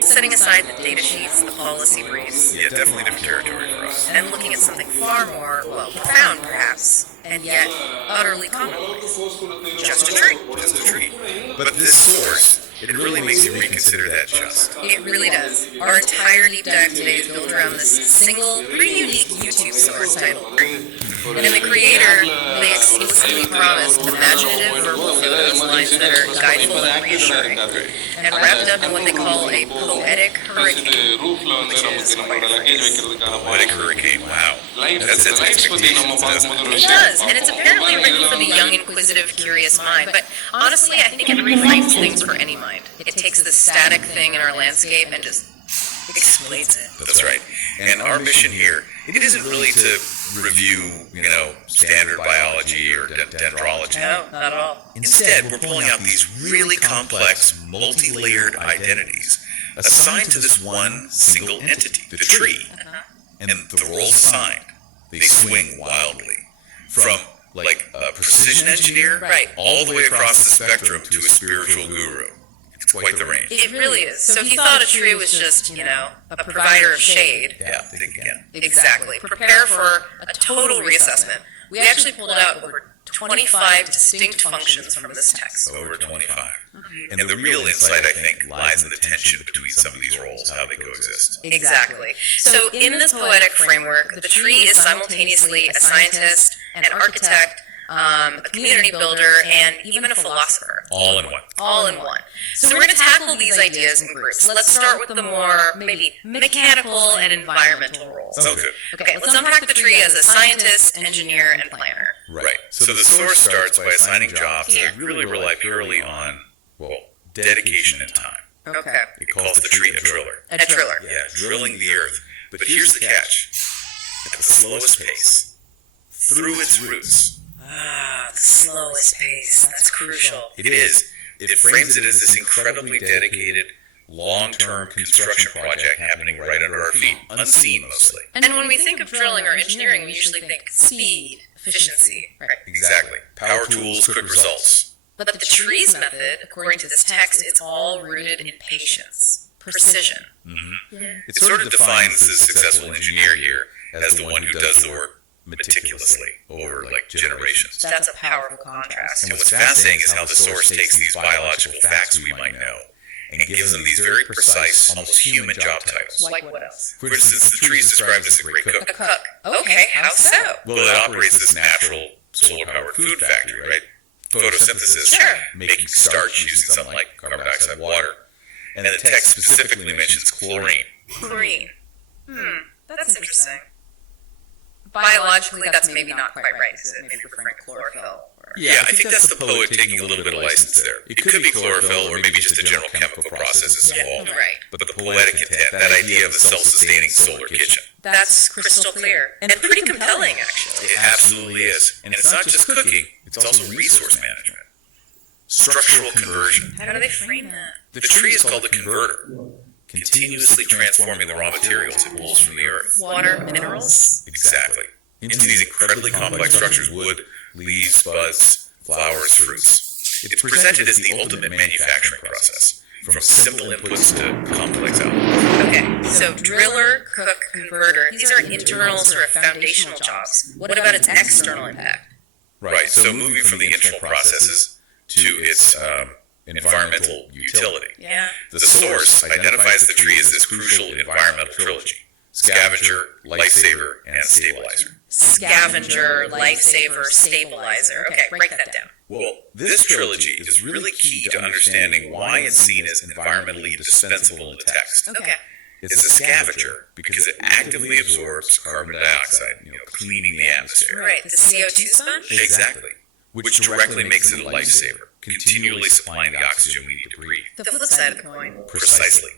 Setting aside the data sheets, the policy briefs. Yeah, definitely different territory for us. And looking at something far more, well, profound perhaps, and yet utterly commonplace. Just a tree. Just a tree. But this source, it really makes you reconsider that just. It really does. Our entire deep dive today is built around this single, pretty unique YouTube source titled Tree. And in the creator, they explicitly promise imaginative verbal photos, lines that are guideful and reassuring, and wrapped up in what they call a poetic hurricane, which is quite a phrase. Poetic hurricane, wow. That sets expectations, doesn't it? It does, and it's apparently written for the young, inquisitive, curious mind, but honestly, I think it reframes things for any mind. It takes this static thing in our landscape and just explains it. That's right. And our mission here, it isn't really to review, standard biology or dendrology. No, not at all. Instead, we're pulling out these really complex, multi-layered identities assigned to this one single entity, the tree. And the roles assigned, they swing wildly. From, like, a precision engineer, Right. all the way across the spectrum to a spiritual guru. It's quite the range. It really is. So he thought a tree was just, a provider of shade. Yeah, think again. Exactly. Prepare for a total reassessment. We actually pulled out over 25 distinct functions from this text. Over 25. And the real insight, I think, lies in the tension between some of these roles, how they coexist. Exactly. So in this poetic framework, the tree is simultaneously a scientist, an architect, a community builder, and even a philosopher. All in one. All in one. So we're going to tackle these ideas in groups. Let's start with the more, maybe, mechanical and environmental roles. Okay, let's unpack the tree as a scientist, engineer, and planner. Right. So the source starts by assigning jobs that really rely purely on, dedication and time. Okay. It calls the tree a driller. A driller. Yeah, drilling the earth. But here's the catch. At the slowest pace, through its roots. Ah, the slowest pace. That's crucial. It is. It frames it as this incredibly dedicated, long-term construction project happening right under our feet, unseen mostly. And when we think of drilling or engineering, we usually think speed, efficiency. Right. Exactly. Power tools, quick results. But the tree's method, according to this text, it's all rooted in patience, precision. It sort of defines the successful engineer here as the one who does the work meticulously over generations. That's a powerful contrast. And what's fascinating is how the source takes these biological facts we might know and gives them these very precise, almost human job titles. Like what else? For instance, the tree is described as a great A cook. cook. Okay, how so? Well, it operates this natural solar-powered food factory, right? Photosynthesis, Sure. making starch using sunlight, carbon dioxide, water. And the text specifically mentions chlorine. Chlorine. That's interesting. Biologically, that's maybe not quite right, is it? Maybe referring to chlorophyll. Yeah, I think that's the poet taking a little bit of license there. It could be chlorophyll or maybe just a general chemical process is involved. Right. But the poetic intent, that idea of a self-sustaining solar kitchen. That's crystal clear. And pretty compelling, actually. It absolutely is. And it's not just cooking, it's also resource management. Structural conversion. How do they frame that? The tree is called the converter, continuously transforming the raw materials it pulls from the earth. Water, minerals? Exactly. Into these incredibly complex structures: wood, leaves, buds, flowers, fruits. It's presented as the ultimate manufacturing process, from simple inputs to complex outputs. Okay, so driller, cook, converter, these are internal sort of foundational jobs. What about its external impact? Right, so moving from the internal processes to its environmental utility. Yeah. The source identifies the tree as this crucial environmental trilogy: scavenger, lifesaver, and stabilizer. Scavenger, lifesaver, stabilizer. Okay, break that down. Well, this trilogy is really key to understanding why it's seen as environmentally indispensable in the text. Okay. It's a scavenger because it actively absorbs carbon dioxide, cleaning the atmosphere. Right, the CO2 sponge? Exactly. Which directly makes it a lifesaver, continually supplying the oxygen we need to breathe. The flip side of the coin. Precisely.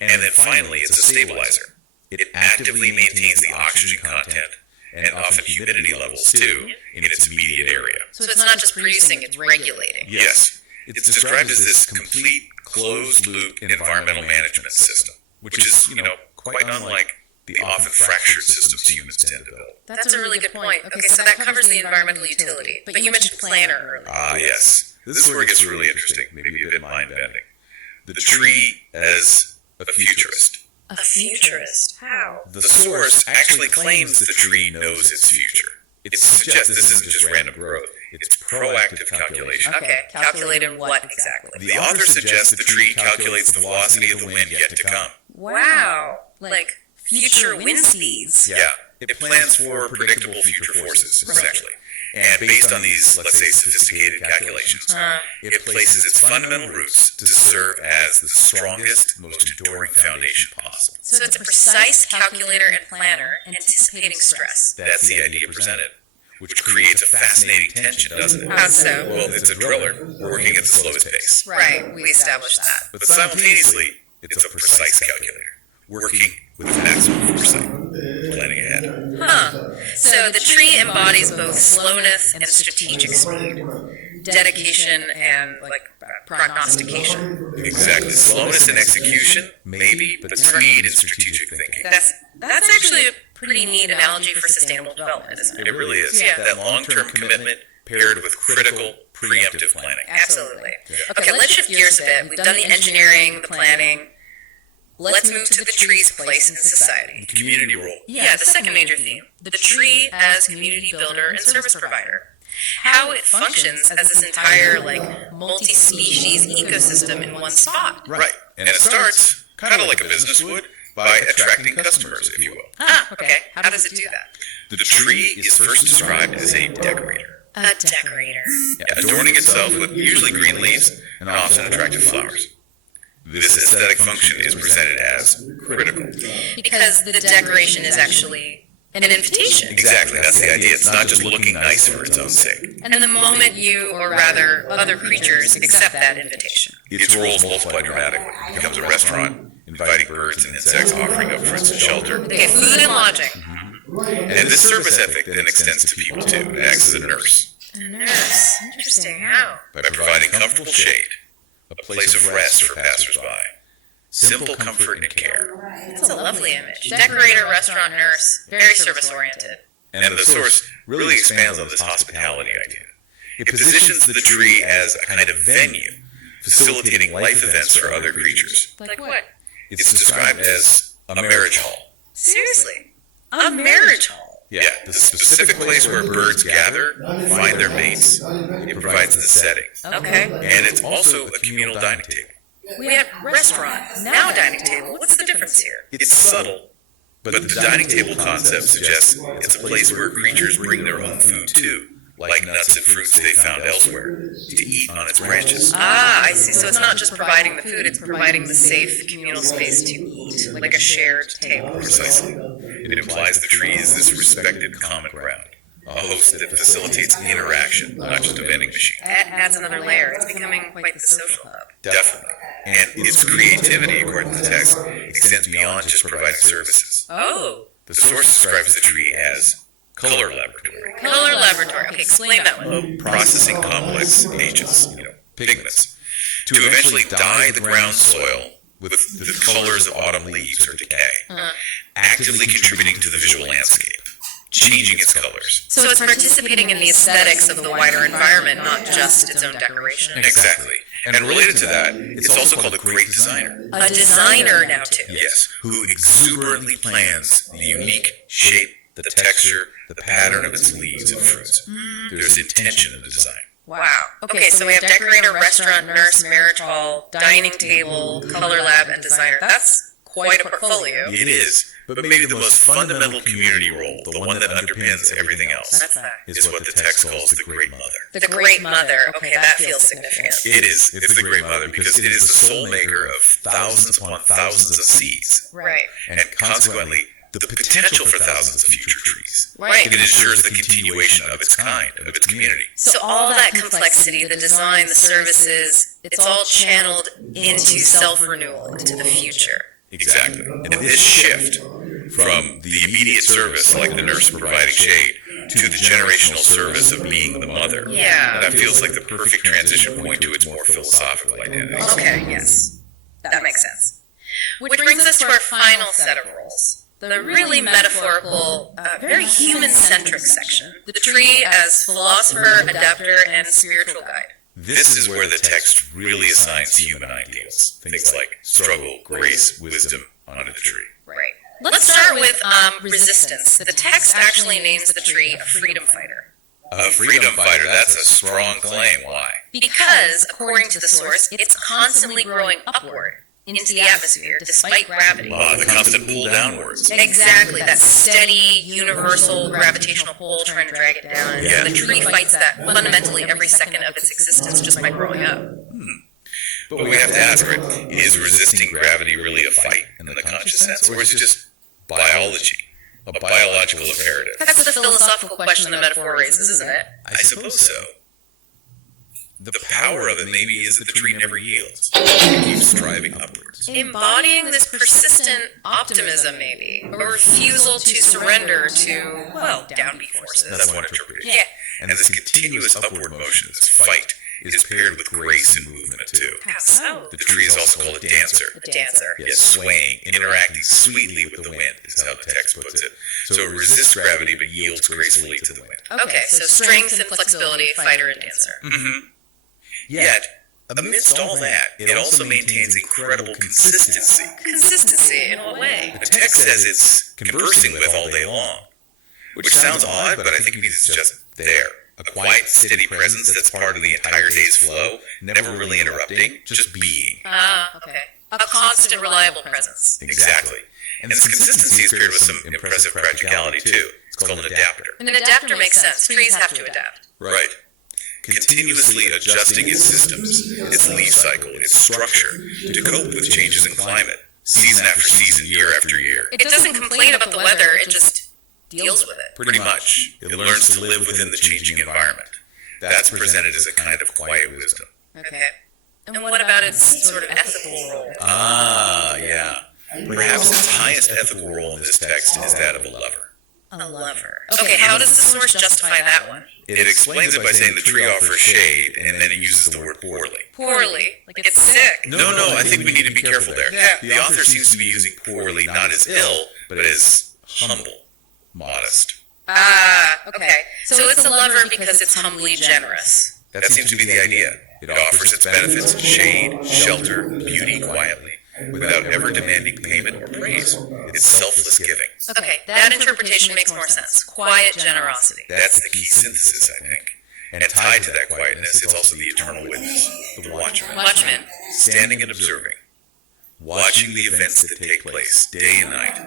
And then finally, it's a stabilizer. It actively maintains the oxygen content and often humidity levels too in its immediate area. So it's not just producing, it's regulating. Yes. It's described as this complete closed-loop environmental management system, which is, quite unlike the often fractured systems humans tend to build. That's a really good point. Okay, so that covers the environmental utility. But you mentioned planner earlier. Ah, yes. This is where it gets really interesting, maybe a bit mind-bending. the tree as a futurist. A futurist? How? The source actually claims the tree knows its future. It suggests this isn't just random growth. It's proactive calculation. Okay, calculated what exactly? The author suggests the tree calculates the velocity of the wind yet to come. Wow. Like future wind speeds. Yeah, it plans for predictable future forces, essentially. And based on these, let's say, sophisticated calculations, it places its fundamental roots to serve as the strongest, most enduring foundation possible. So it's a precise calculator and planner anticipating stress. That's the idea presented, which creates a fascinating tension, doesn't it? How so? Well, it's a driller working at the slowest pace. Right, we established that. But simultaneously, it's a precise calculator, working with maximum foresight, planning ahead. So the tree embodies both slowness and strategic speed, dedication and prognostication. Exactly. Slowness and execution, maybe, but speed and strategic thinking. That's actually a pretty neat analogy for sustainable development, isn't it? It really is. Yeah. That long-term commitment paired with critical preemptive planning. Absolutely. Okay, let's shift gears a bit. We've done the engineering, the planning. Let's move to the tree's place in society. The community role. Yeah, the second major theme. The tree as community builder and service provider. How it functions as this entire, multi-species ecosystem in one spot. Right. And it starts, kind of like a business would, by attracting customers, if you will. Okay. How does it do that? The tree is first described as a decorator. A decorator. Adorning itself with usually green leaves and often attractive flowers. This aesthetic function is presented as critical. Because the decoration is actually an invitation. Exactly, that's the idea. It's not just looking nice for its own sake. And the moment you, or rather other creatures, accept that invitation. Its roles multiply dramatically. It becomes a restaurant, inviting birds and insects, offering up fruits and shelter. Okay, food and lodging. And this service ethic then extends to people too. It acts as a nurse. A nurse. Interesting. How? By providing comfortable shade, a place of rest for passersby, simple comfort and care. That's a lovely image. Decorator, restaurant, nurse. Very service-oriented. And the source really expands on this hospitality idea. It positions the tree as a kind of venue, facilitating life events for other creatures. Like what? It's described as a marriage hall. Seriously? A marriage hall? Yeah, the specific place where birds gather, find their mates. It provides the setting. Okay. And it's also a communal dining table. We have restaurant, now dining table. What's the difference here? It's subtle, but the dining table concept suggests it's a place where creatures bring their own food too, like nuts and fruits they found elsewhere, to eat on its branches. I see. So it's not just providing the food, it's providing the safe communal space to eat, like a shared table. Precisely. It implies the tree is this respected common ground, a host that facilitates interaction, not just a vending machine. That adds another layer. It's becoming quite the social hub. Definitely. And its creativity, according to the text, extends beyond just providing services. Oh. The source describes the tree as color laboratory. Color laboratory. Okay, explain that one. Processing complex agents, pigments, to eventually dye the ground soil with the colors of autumn leaves or decay, actively contributing to the visual landscape, changing its colors. So it's participating in the aesthetics of the wider environment, not just its own decoration. Exactly. And related to that, it's also called a great designer. A designer now, too. Yes, who exuberantly plans the unique shape, the texture, the pattern of its leaves and fruits. There's intention in the design. Wow. Okay, so we have decorator, restaurant, nurse, marriage hall, dining table, color lab, and designer. That's quite a portfolio. It is, but maybe the most fundamental community role, the one that underpins everything else, is what the text calls the Great Mother. The Great Mother. Okay, that feels significant. It is. It's the Great Mother because it is the sole maker of thousands upon thousands of seeds. Right. And consequently, the potential for thousands of future trees. Right. It ensures the continuation of its kind, of its community. So all that complexity, the design, the services, it's all channeled into self-renewal, into the future. Exactly. And this shift from the immediate service, like the nurse providing shade, to the generational service of being the mother. Yeah. That feels like the perfect transition point to its more philosophical identity. Okay, yes. That makes sense. Which brings us to our final set of roles. The really metaphorical, very human-centric section. The tree as philosopher, adapter, and spiritual guide. This is where the text really assigns human ideals. Things like struggle, grace, wisdom onto the tree. Right. Let's start with resistance. The text actually names the tree a freedom fighter. A freedom fighter, that's a strong claim. Why? Because, according to the source, it's constantly growing upward into the atmosphere, despite gravity. The constant pull downwards. Exactly, that steady, universal gravitational pull trying to drag it down. Yeah. And the tree fights that fundamentally every second of its existence just by growing up. But we have to ask, right, is resisting gravity really a fight in the conscious sense, or is it just biology, a biological imperative? That's the philosophical question the metaphor raises, isn't it? I suppose so. The power of it maybe is that the tree never yields. It keeps striving upwards. Embodying this persistent optimism, maybe, a refusal to surrender to, well, downbeat forces. That's one interpretation. Yeah. And this continuous upward motion, this fight, is paired with grace and movement too. How so? The tree is also called a dancer. A dancer. Yes, swaying, interacting sweetly with the wind is how the text puts it. So it resists gravity but yields gracefully to the wind. Okay, so strength and flexibility, fighter and dancer. Mm-hmm. Yet, amidst all that, it also maintains incredible consistency. Consistency, in what way? The text says it's conversing with all day long, which sounds odd, but I think it means it's just there. A quiet, steady presence that's part of the entire day's flow, never really interrupting, just being. Okay. A constant, reliable presence. Exactly. And this consistency is paired with some impressive practicality too. It's called an adapter. And an adapter makes sense. Trees have to adapt. Right. Continuously adjusting its systems, its leaf cycle, its structure, to cope with changes in climate, season after season, year after year. It doesn't complain about the weather, it just deals with it. Pretty much. It learns to live within the changing environment. That's presented as a kind of quiet wisdom. Okay. And what about its sort of ethical role? Yeah. Perhaps its highest ethical role in this text is that of a lover. A lover. Okay, how does the source justify that one? It explains it by saying the tree offers shade, and then it uses the word poorly. Poorly? Like it's sick? No, I think we need to be careful there. The author seems to be using poorly not as ill, but as humble, modest. Okay. So it's a lover because it's humbly generous. That seems to be the idea. It offers its benefits, shade, shelter, beauty quietly, without ever demanding payment or praise. It's selfless giving. Okay, that interpretation makes more sense. Quiet generosity. That's the key synthesis, I think. And tied to that quietness, it's also the eternal witness, the watchman. Watchman. Standing and observing, watching the events that take place day and night.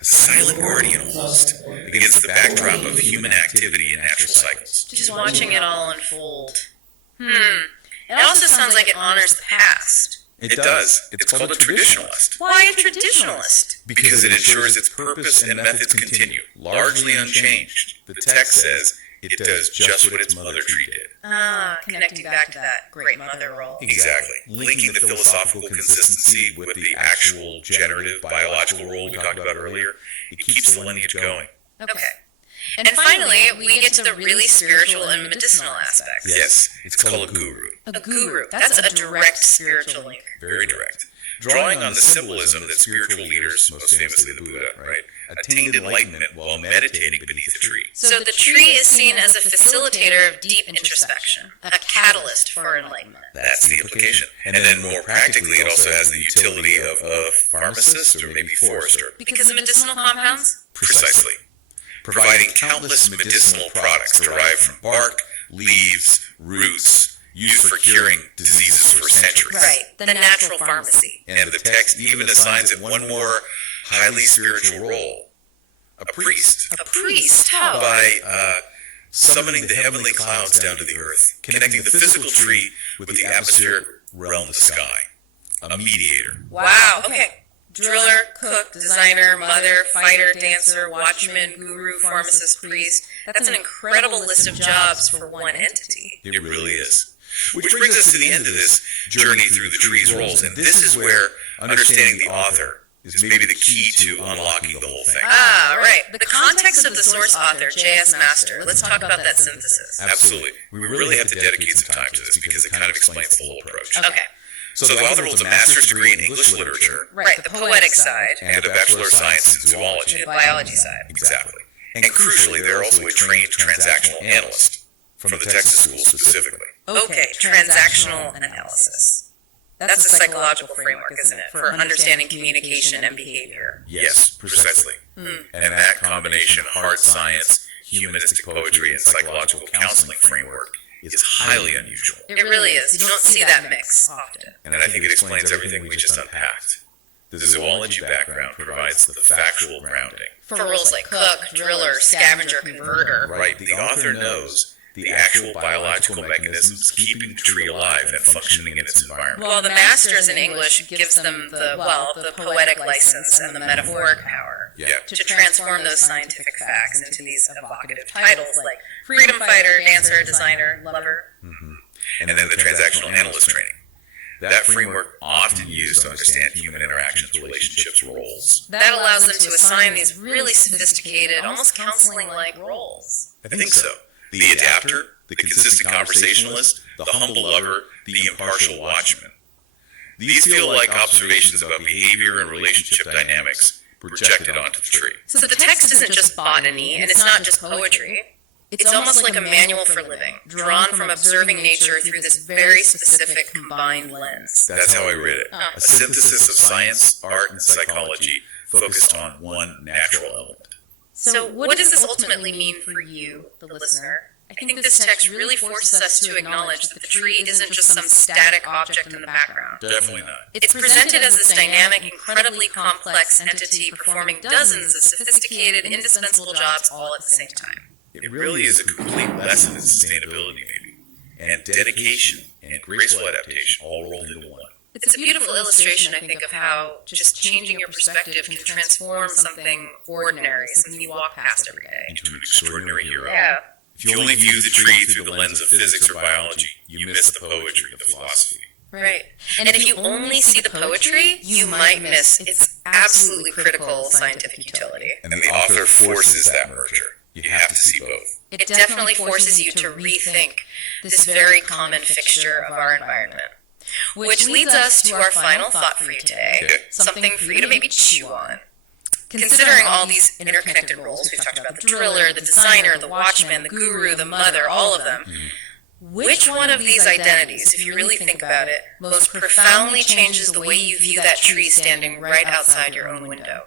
A silent guardian almost, against the backdrop of human activity and natural cycles. Just watching it all unfold. It also sounds like it honors the past. It does. It's called a traditionalist. Why a traditionalist? Because it ensures its purpose and methods continue, largely unchanged. The text says it does just what its mother tree did. Connecting back to that great mother role. Exactly. Linking the philosophical consistency with the actual generative biological role we talked about earlier, it keeps the lineage going. Okay. And finally, we get to the really spiritual and medicinal aspects. Yes, it's called a guru. A guru. That's a direct spiritual link. Very direct. Drawing on the symbolism that spiritual leaders, most famously the Buddha, right, attained enlightenment while meditating beneath a tree. So the tree is seen as a facilitator of deep introspection, a catalyst for enlightenment. That's the implication. And then more practically, it also has the utility of a pharmacist or maybe forester. Because of medicinal compounds? Precisely. Providing countless medicinal products derived from bark, leaves, roots, used for curing diseases for centuries. Right, the natural pharmacy. And the text even assigns it one more highly spiritual role. A priest. A priest? How? By summoning the heavenly clouds down to the earth, connecting the physical tree with the atmospheric realm of the sky. A mediator. Wow, okay. Driller, cook, designer, mother, fighter, dancer, watchman, guru, pharmacist, priest. That's an incredible list of jobs for one entity. It really is. Which brings us to the end of this journey through the tree's roles, and this is where understanding the author is maybe the key to unlocking the whole thing. Right. The context of the source author, J.S. Master. Let's talk about that synthesis. Absolutely. We really have to dedicate some time to this because it kind of explains the whole approach. Okay. So the author holds a master's degree in English literature. Right, the poetic side. And a Bachelor of Science in Zoology. The biology side. Exactly. And crucially, they're also a trained transactional analyst. from the Texas School specifically. Okay, transactional analysis. That's a psychological framework, isn't it, for understanding communication and behavior? Yes, precisely. And that combination, hard science, humanistic poetry, and psychological counseling framework is highly unusual. It really is. You don't see that mix often. And I think it explains everything we just unpacked. The zoology background provides the factual grounding. For roles like cook, driller, scavenger, converter. Right, the author knows the actual biological mechanisms keeping the tree alive and functioning in its environment. Well, the masters in English gives them the poetic license and the metaphoric power to transform those scientific facts into these evocative titles like freedom fighter, dancer, designer, lover. And then the transactional analyst training. That framework often used to understand human interactions, relationships, roles. That allows them to assign these really sophisticated, almost counseling-like roles. I think so. The adapter, the consistent conversationalist, the humble lover, the impartial watchman. These feel like observations about behavior and relationship dynamics projected onto the tree. So the text isn't just botany, and it's not just poetry. It's almost like a manual for living, drawn from observing nature through this very specific combined lens. That's how I read it. A synthesis of science, art, and psychology focused on one natural element. So what does this ultimately mean for you, the listener? I think this text really forces us to acknowledge that the tree isn't just some static object in the background. Definitely not. It's presented as this dynamic, incredibly complex entity performing dozens of sophisticated, indispensable jobs all at the same time. It really is a complete lesson in sustainability, maybe, and dedication and graceful adaptation all rolled into one. It's a beautiful illustration, I think, of how just changing your perspective can transform something ordinary, something you walk past every day, Into an extraordinary hero. Yeah. If you only view the tree through the lens of physics or biology, you miss the poetry, the philosophy. Right. And if you only see the poetry, you might miss its absolutely critical scientific utility. And the author forces that merger. You have to see both. It definitely forces you to rethink this very common fixture of our environment. Which leads us to our final thought for you today, something for you to maybe chew on. Considering all these interconnected roles, we've talked about the driller, the designer, the watchman, the guru, the mother, all of them, which one of these identities, if you really think about it, most profoundly changes the way you view that tree standing right outside your own window?